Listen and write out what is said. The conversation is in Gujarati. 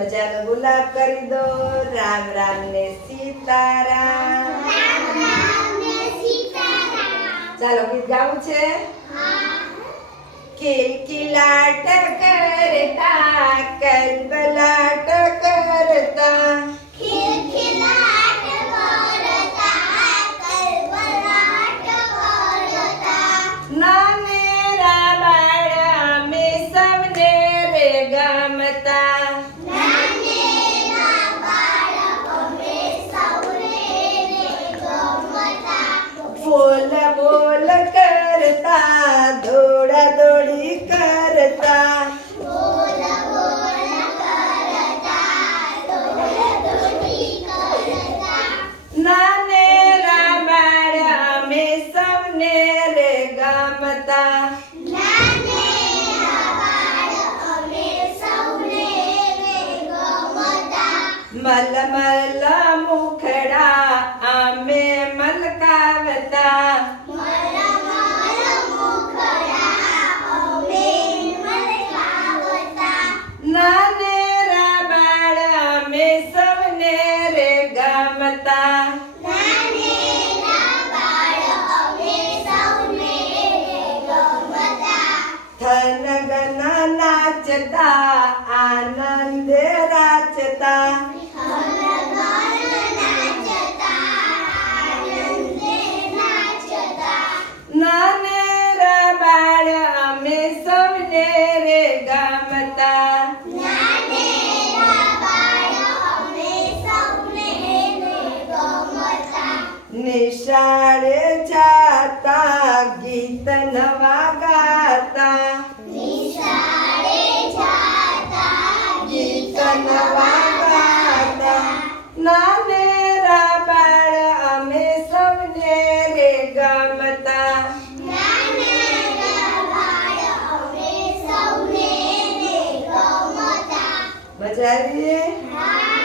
મજાનો ગુલાબ કરી દો. રામ રામ ને સીતારામ. ચાલો ગીત ગાવું છે. કિલકિલાટ કરતા કલબલાટ કરતા નાનેરા બાળ અમે સૌને રે ગમતા. બોલ બોલ કરતા દોડા દોડી કરતા નાનેરા બાળ અમે સૌને રે ગમતા. મલમલ મુખડા અમે મલકાવતા. નાનેરા બાળ અમે સૌને રે ગમતા. થનગન નાચતા આનંદ રાચતા નાનેરા બાળ અમે સૌને રે ગમતા. નિશાળે જાતા ગીત નવા ગાતા ગીત નવા ગાતા. નાનેરા બાળ અમે સૌને રે ગમતા. મજા આવી?